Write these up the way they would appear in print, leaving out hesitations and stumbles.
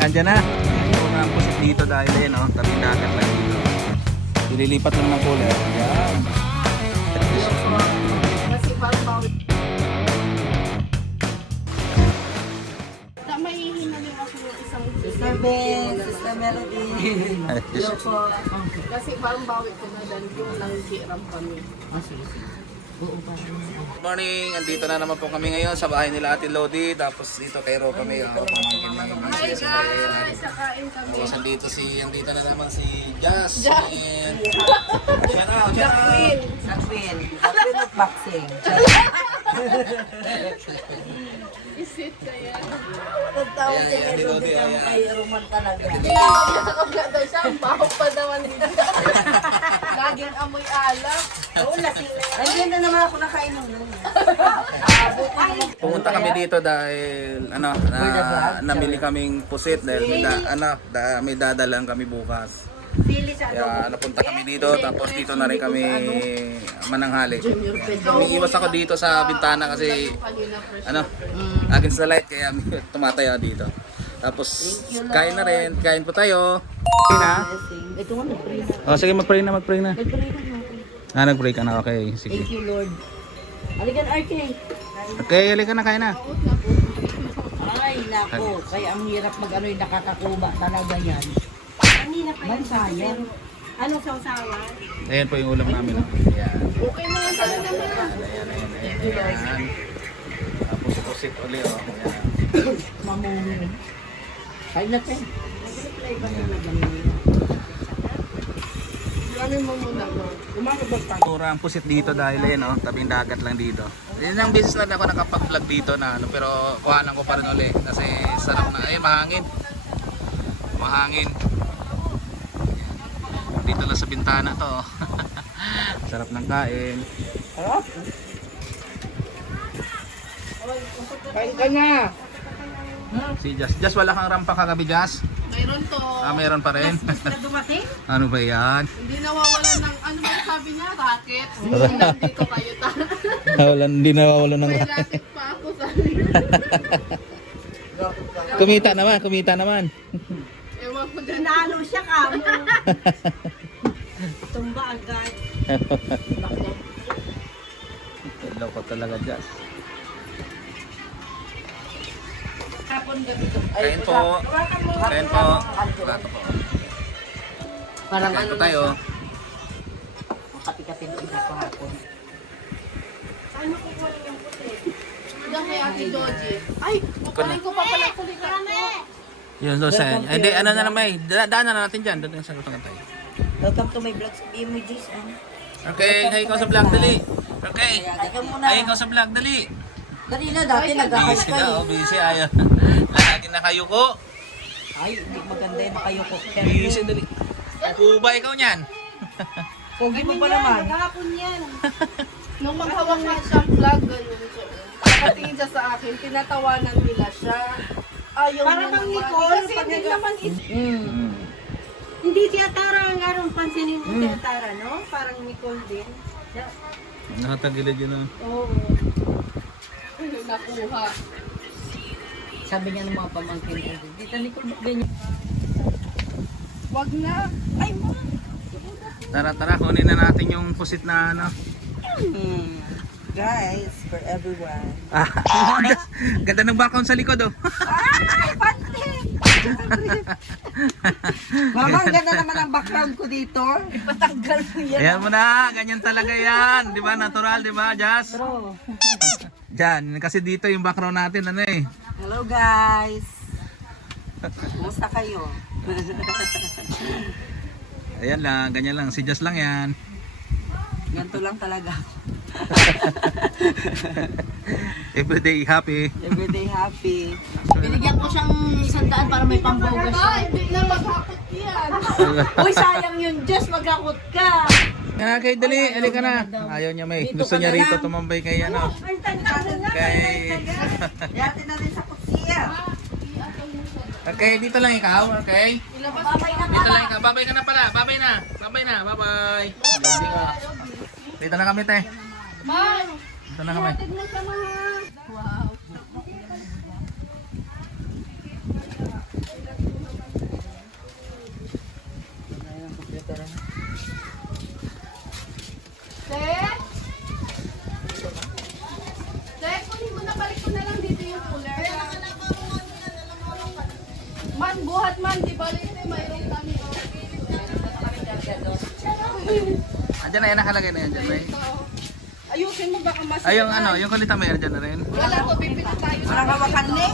Andyan na. Ito na ang pusit dito dahil eh, no? Tabing dagat lang dito. Ililipat lang ng cooler. Yan. Sister Ben, Sister Melody. Hello po. Kasi parang bawit ko na dan yung nangkiram kami. Good morning! Andito na naman po kami ngayon sa bahay nila Ate Lodi. Tapos dito kay Ro kami. Hi guys! Sakain kami. Tapos andito na naman si Jazz. And... Queen! Queen of boxing. Isit kaya. Nagtawag si Melody kami kay Roman talaga. Nakakap na daw siya. Ang baho pa naman nito. Laging amoy alak. Oo, lasing na yan. Ay, na naman ako nakain ng Pumunta kami dito dahil namili kaming pusit dahil may dadalang kami bukas. Kaya napunta kami dito tapos dito na rin kami mananghali. Umiiwas ako dito sa bintana kasi against the light kaya tumataya dito. Tapos kain na rin, kain po tayo. Okay na? Ito nga, nag-pray na. Oh, sige magpray na. Nag-pray na. Nag-pray ka na, okay. Sige. Thank you, Lord. Aligan, RK. Okay, halika na, kain na. Ay, nako. Kaya ang hirap mag-ano yung nakakakuba talaga yan. Mansayang. Anong sausawan? Ayan po yung ulam namin. Ayan. Okay na yan talaga na. Ayan. Tapos pusit uli, oh. Ayan. Mamumi. Kain na tayo. Ano mo muna mo? Mura ang pusit dito dahil no, tabing dagat lang dito. Yan ang business na ako nakapag-vlog dito na pero kuhanan ko pa rin uli kasi sarap na. Ayun, mahangin. Mahangin. Dito lang sa bintana to. Sarap ng kain. Kain ka na. Si Jazz wala kang rampa kagabi, Jazz? Mayroon to. Meron pa rin. Na dumating? Ano ba yan? Hindi nawawalan ng ano ba sabi niya? Racket. Nandito kayo Hindi nawawala ng May racket pa ako sabi niya. kumita naman. Ewan ko dyan. Nalo siya kamo. Tumba agad. Loko talaga, Jazz. Hapon gabi to. Kain po. Kain po. Plato po. Parang Kain ano po tayo. Kapi-kapi ng isa kahapon. Diyan kay Ate Doji. Ay, kukunin ko pa pala kulikat ko. Yun doon sa hindi, ano na naman daanan na natin dyan. Doon sa lutungan tayo. Welcome to my vlog sa emojis. Okay, hay ikaw sa vlog, dali. Okay. Ikaw muna. Hay ikaw sa vlog, dali. Dali na, dati nag-ahas Busy ka na, eh. busy. Ayaw. Lagi na kayo ko. Ay, hindi maganda yun nakayoko. Busy, dali. Kuba ikaw niyan. Pogi mo pa naman. Nung maghawak na siyang vlog, ganun siya. Nakatingin siya sa akin, tinatawanan nila siya. Ayaw Para niya bang naman. Nicole, Kasi pag hindi nag- naman is... Hindi si Atara ang garong pansinin mo si Atara, no? Parang Nicole din. Nakatagilid yun. Oo. Nakuha. Sabi niya ng mga pamangkin ko, dito Nicole, ba't ganyan? Wag na. Ay, ma. Tara, kunin na natin yung pusit na ano. Guys, for everyone. Ganda ng background sa likod, oh. Mama, ang ganda naman ang background ko dito. Patanggal mo yan. Ayan mo na, ganyan talaga yan. Di ba? Natural, di ba, Jazz? Bro. Diyan, kasi dito yung background natin, ano eh. Hello guys. Kumusta kayo? Ayan lang, ganyan lang. Si Jazz lang yan. Ganito lang talaga. Everyday happy. Everyday happy. Binigyan ko siyang 100 para may pambogas siya. Ay, hindi na maghakot yan. Uy, sayang yun, Diyos, maghakot ka. Kay dali, ka na. Ayaw niya may. Gusto niya rito tumambay kay ano. Kay... Yate na rin sa kutsiya. Okay, dito lang ikaw, okay? Babay na Dito lang ikaw. Babay ka na pala. Babay na. Bye-bye. Dito na kami, te. Bye. Dito na kami. Wow. lahat man, di ba? Mayroon kami. Andyan na yan, nakalagay na yan dyan, may. Ayusin mo baka mas... Ay, yung ano, yung kulita may dyan na rin. Wala to, bibili tayo. Parang hawakan ni.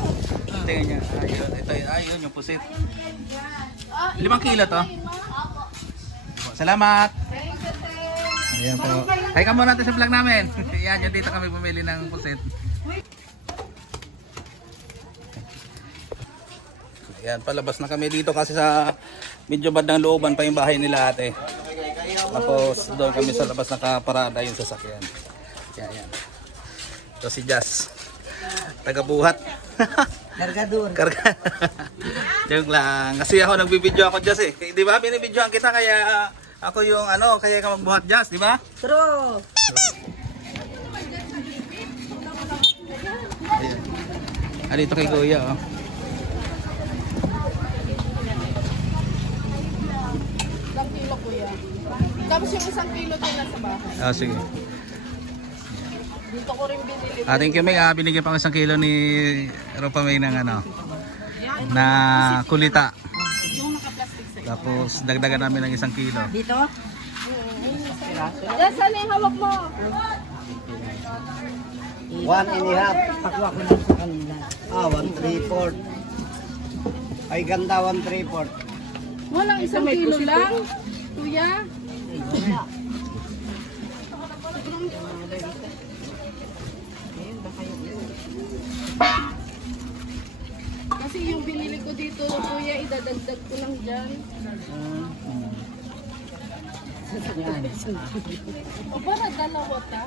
Tingnan niya. Ayun, ito, ayun yung pusit. 5 kilo to. Salamat. Ayan po. Hay ka muna natin sa vlog namin. Yan, yung dito kami bumili ng pusit. Ayan, palabas na kami dito kasi sa medyo bandang looban pa yung bahay nila ate. Tapos doon kami sa labas nakaparada yung sasakyan. Yan, yan. Ito si Jazz. Taga-buhat. Kargador. Karga. Joke lang. Kasi ako nagbibideo ako Jazz eh. Di ba? Binibidyoan kita kaya ako yung ano, kaya ka magbuhat Jazz, di ba? True. Ayan. Ah, dito kay Kuya oh. Isang kilo, kuya. Tapos yung 1 kilo din nasa bahay. Ah, sige. Dito ko rin binili. Thank you, May. Binigyan pa ako 1 kilo ni Ropa May ng ano, na kulita. Tapos dagdagan namin ng 1 kilo. Dito? Yes, ano yung hawak mo? 1.5. Pakwa ko lang sa kanila. 1.3/4. Ay ganda 1.3/4. Walang 1 kilo lang. Kuya. Kasi yung binili ko dito, kuya, idadagdag ko lang dyan. O para dalawa ta?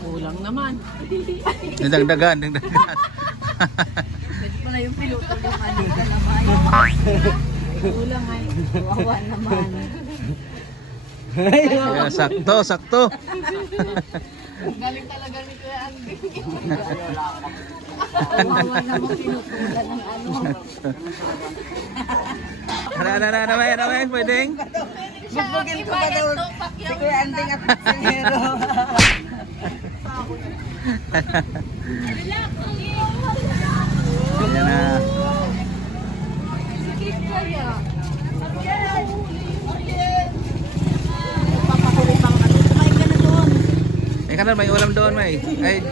Kulang naman. Dagdagan. Pwede pala yung piloto yung aliga naman. Kulang ay. Wawa naman. Kaya sakto. Galing talaga ni Kuya Andy. Wawa naman pinutulan ng ano. Ano, pwedeng? Magbugin ko ba daw si Kuya Anding at Singero? Ayan na. Sige kaya. Papakuli pang ano. Kumain ka na doon. Eh, kanan, may ulam doon, May. Ay.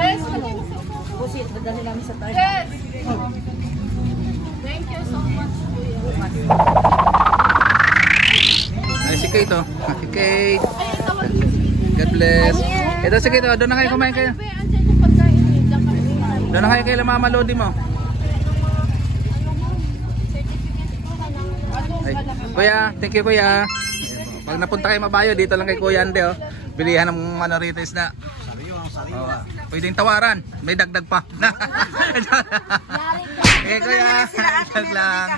Yes, Pusit, dadali namin sa tayo. yes. Thank you so much, Kuya. Ay, si Kate, oh. Si Kate. God bless. Ito si Kate, oh. Doon na kayo kumain kayo. Be, andyan yung pagkain niyo. Diyan kami kumain. Doon na kayo kay Mama Lodi mo. Ay, kuya, thank you kuya. Pag napunta kayo Mabayo, dito lang kay Kuya Ande, oh. Bilihan ng ano rito isda. Oh, pwedeng tawaran, may dagdag pa. Eh kuya, joke lang.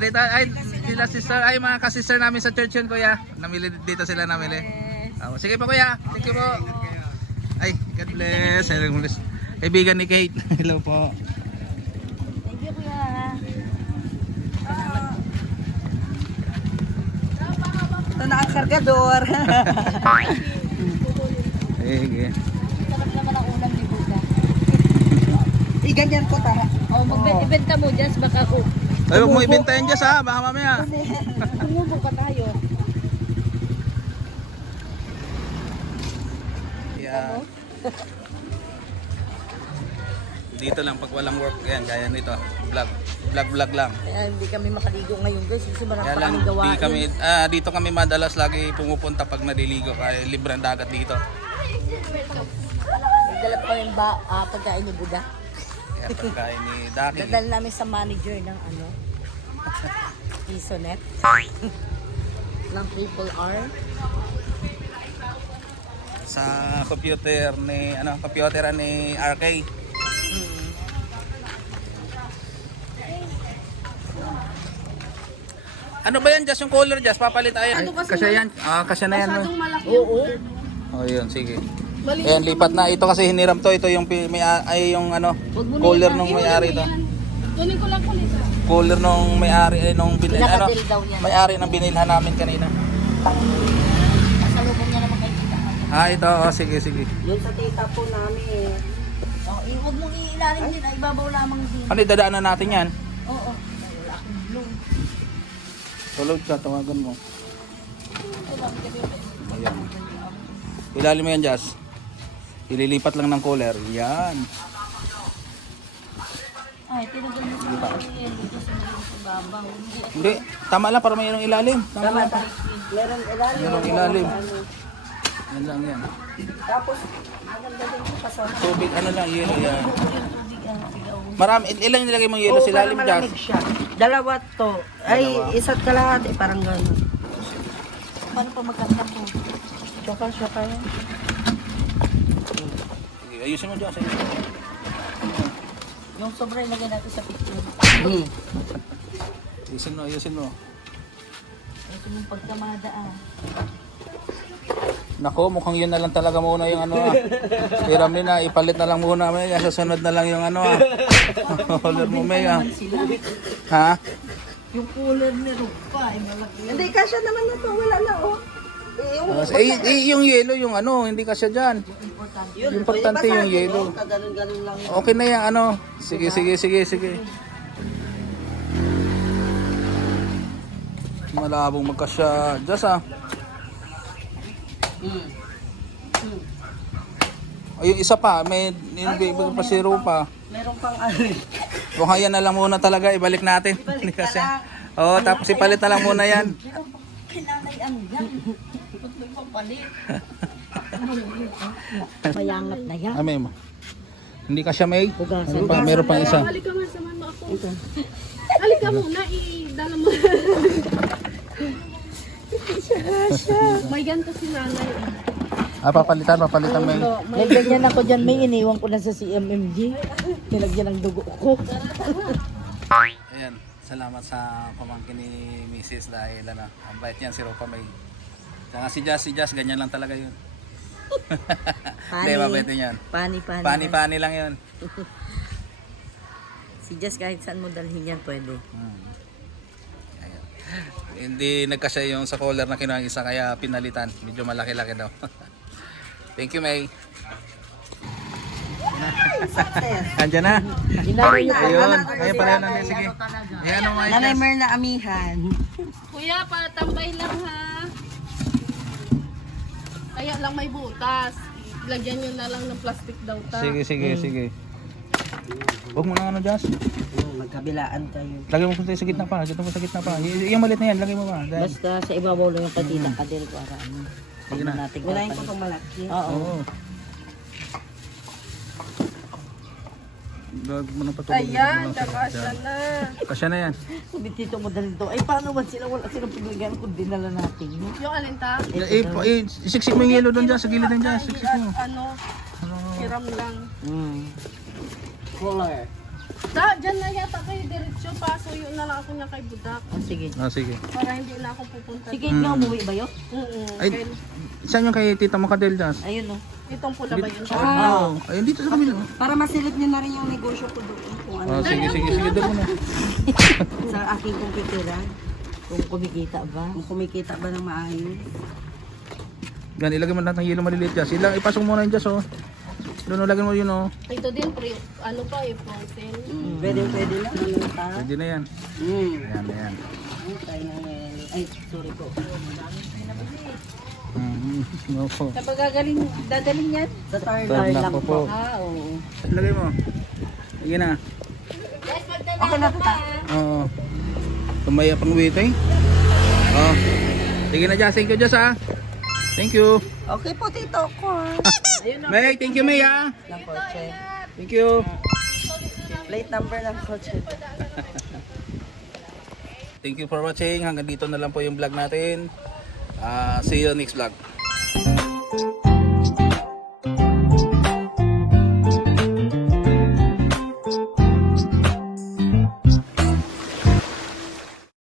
Dito, ay, sila sister, ay mga ka-sister namin sa church yun kuya. Namili dito sila namili. Oh, sige po kuya, thank you po. Ay, God bless. Kaibigan ni Kate. Hello po. Thank you, Kuya. Ito na ang kargador. Sige. Sarap naman ang ulam ni Buda. Ganyan ko tara. Oh, magbenta mo dyan, baka ako. Ay, huwag mo ibintayin dyan ha, baka mamaya. Tumubo pa tayo. Yeah. Dito lang pag walang work, yan, gaya nito. Vlog lang. Kaya hindi kami makaligo ngayon guys, kasi marami Kaya pa lang, kaming gawain. dito kami madalas lagi pumupunta pag naliligo, kaya libre ang dagat dito. Nagdala pa yung pagkain ni Buda. Kaya pagkain ni Daki. Dadala namin sa manager ng ano, Isonet. ng Triple R. Sa computer ni RK. Ano ba yan, Jazz? Yung color, Jazz? Papalit tayo. Kasya yan. Kasya na yan. Masyadong malaki. Oo. Oh, yun, sige. Maliit Ayan, lipat na. Ito kasi hiniram to. Ito yung yung ano, color nung may-ari to. Kunin ko lang kulit. Color nung may-ari nung Pinakadil daw niya. may-ari ng binilhan namin kanina. Masalubong niya naman kay Tita. Ito. Oh, sige. Yung sa tita po namin, Oh, huwag mong iilalim din, ay ibabaw lamang din. Ano, dadaanan natin yan? Oo. Wala akong blue. Tulog ka, tawagan mo. Ayan. Ilalim mo yan, Jazz. Ililipat lang ng cooler. Yan. Ay, tinagyan mo sa dito sa babaw. Hindi, tama lang para mayroong ilalim. Tama lang. Meron ilalim. Mayroong ilalim. Yan lang yan. Tapos, maganda din yung kasama. Tubig, ano lang, yelo yan. Marami, ilang nilagay mong yelo sa ilalim, Jazz? siya. Dalawa to. Ay, isa't kalahati. Parang gano'n. Paano pa magkanta po? Saka yan. Sige, ayusin mo, Jazz. Ayusin mo. Yung sobra ilagay natin sa picture. Ayusin mo, ayusin mo. Ito yung pagkamada Nako, mukhang yun na lang talaga muna yung ano ah. Hiram din na, ipalit na lang muna may. Sa sunod na lang yung ano ah. Cooler mo may ah. Ha? Yung cooler ni Rupa ay malaki. Hindi, kasya naman na to. Wala na, oh. Yung yelo, yung ano, hindi kasya dyan. Yung importante yung yelo. Ganun-ganun lang. Okay na yan, ano. Sige. Malabong magkasya. Diyas ah. Ayun, isa pa, may hindi pa zero pa. Meron pang ano. Kung yan na lang muna talaga, ibalik natin. Hindi kasi. Oo, tapos ipalit na lang muna yan. Kinanay ang yan. Ba't may papalit? Mayangat na yan. May mo. Hindi ka siya may. Meron pa isa. Halika nga, samahan mo ako. Halika muna, idala mo. May ganito si nanay. Papalitan may. May ganyan ako dyan, may iniwan ko na sa CMMG. Nilagyan ng dugo ko. Ayan, salamat sa pamangkin ni Mrs. dahil ano, ang bait niyan si Ropa May. Saka si Jazz, ganyan lang talaga yun. Hindi, mabait din yan. Pani lang yun. Si Jess kahit saan mo dalhin yan pwede. Ayan. Hindi nagkasya yung sa collar na kinuha isa kaya pinalitan. Medyo malaki-laki daw. Thank you, May. Andiyan na. Ayun. Ayun pala na. Sige. Ayan ang mga Nanay Mer na amihan. Kuya, patambay lang ha. Kaya lang may butas. Lagyan nyo na lang ng plastic daw ta. Sige. Huwag mo na ano, Jazz. Magkabilaan kayo. Lagay mo sa gitna pa. Dito mo sa gitna pa. Yung malit na yan, lagay mo pa. Basta sa ibabaw lang yung kadila kadil ko para ano. Sige na. Natin Unahin ko itong malaki. Oo. Oo. Gag mo na patulog. Ayan, kakasya na. Kasya na yan. Sabi dito mo dalhin to. Ay paano ba sila? Wala silang pinagaan kung dinala natin. Yung alinta, Isiksik mo yung yellow doon dyan. Sa gilid doon dyan. Siksik mo. hiram lang. Color. Dyan na yata kayo diretsyo. Paso yun na lang ako niya kay Budak. Sige. Sige. Para hindi na ako pupunta. Sige, nga umuwi ba yun? Ay, saan yung kay Tita Macadel, Jazz? Ayun o. Itong pula ba yun? Oo. Ayun dito sa kabila. Para masilip niyo na rin yung negosyo ko doon. Kung ano. Sige. Doon mo na. Sa aking kumpikiran. Kung kumikita ba? Kung kumikita ba ng maayos. Yan, ilagay mo lahat ng yellow maliliit, Jazz. Ipasok mo na yung Jazz, oh. Doon, lagyan mo yun, oh. Ito din, ano pa frozen. Pwede lang. Ano ta? Pwede na yan. Ayan. Ay, sorry po. Opo. Kapag dadaling yan? Sa Tarlac po. Oo. Lagay mo. Sige na. Okay na ta. Oo. Tumaya pang waiting. Oh. Sige na, Jazz. Thank you, Jazz, ha. Thank you. Okay po, tito ko. May, thank you, May, ha. Ng kotse. Thank you. Plate number ng kotse. Thank you for watching. Hanggang dito na lang po yung vlog natin. See you next vlog.